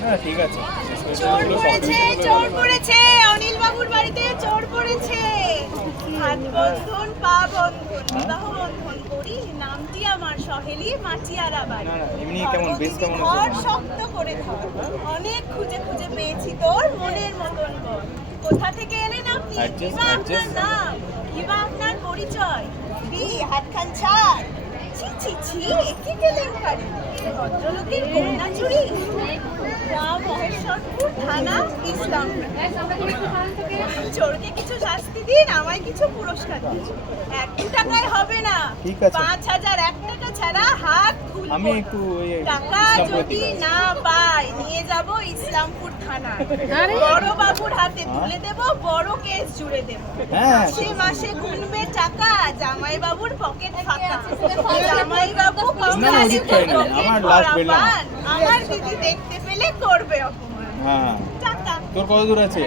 হ্যাঁ ঠিক আছে। চোর পড়েছে চোর পড়েছে অনিল বাবুর বাড়িতে চোর পড়েছে। হাত বন্ধন পা বন্ধন বিবাহ বন্ধন করি নামটি আমার সহেলি মাটিয়ারা বাড়ি। এমনি কেমন, বেশ কেমন ঘর শক্ত করে ধর অনেক খুঁজে খুঁজে পেয়েছি তোর মনের মতন বল কোথা থেকে এলেন আপনি? কিবা আপনার নাম কিবা আপনার পরিচয়। দি হাতখান ছাড়। ছি ছি ছি একে কেলেঙ্কারি ভদ্রলোকের কন্যা চুরি গ্রাম থানা ইসলাম। চোরকে কিছু শাস্তি দিন আমায় কিছু পুরস্কার দিন। এক টাকায় হবে না। ঠিক আছে। পাঁচ হাজার এক টাকা ছাড়া হাত আমি একটু টাকা যদি না পাই নিয়ে যাব ইসলামপুর থানা। বড় বাবুর হাতে তুলে দেব বড় কেস জুড়ে দেব। হ্যাঁ। মাসে মাসে গুনবে টাকা জামাই বাবুর পকেট ফাঁকা। জামাই বাবু না, না, আমার লাস্ট বেলা। আমার দিদি দেখতে পেলে করবে অপমান। হ্যাঁ। তোর কত দূর আছে?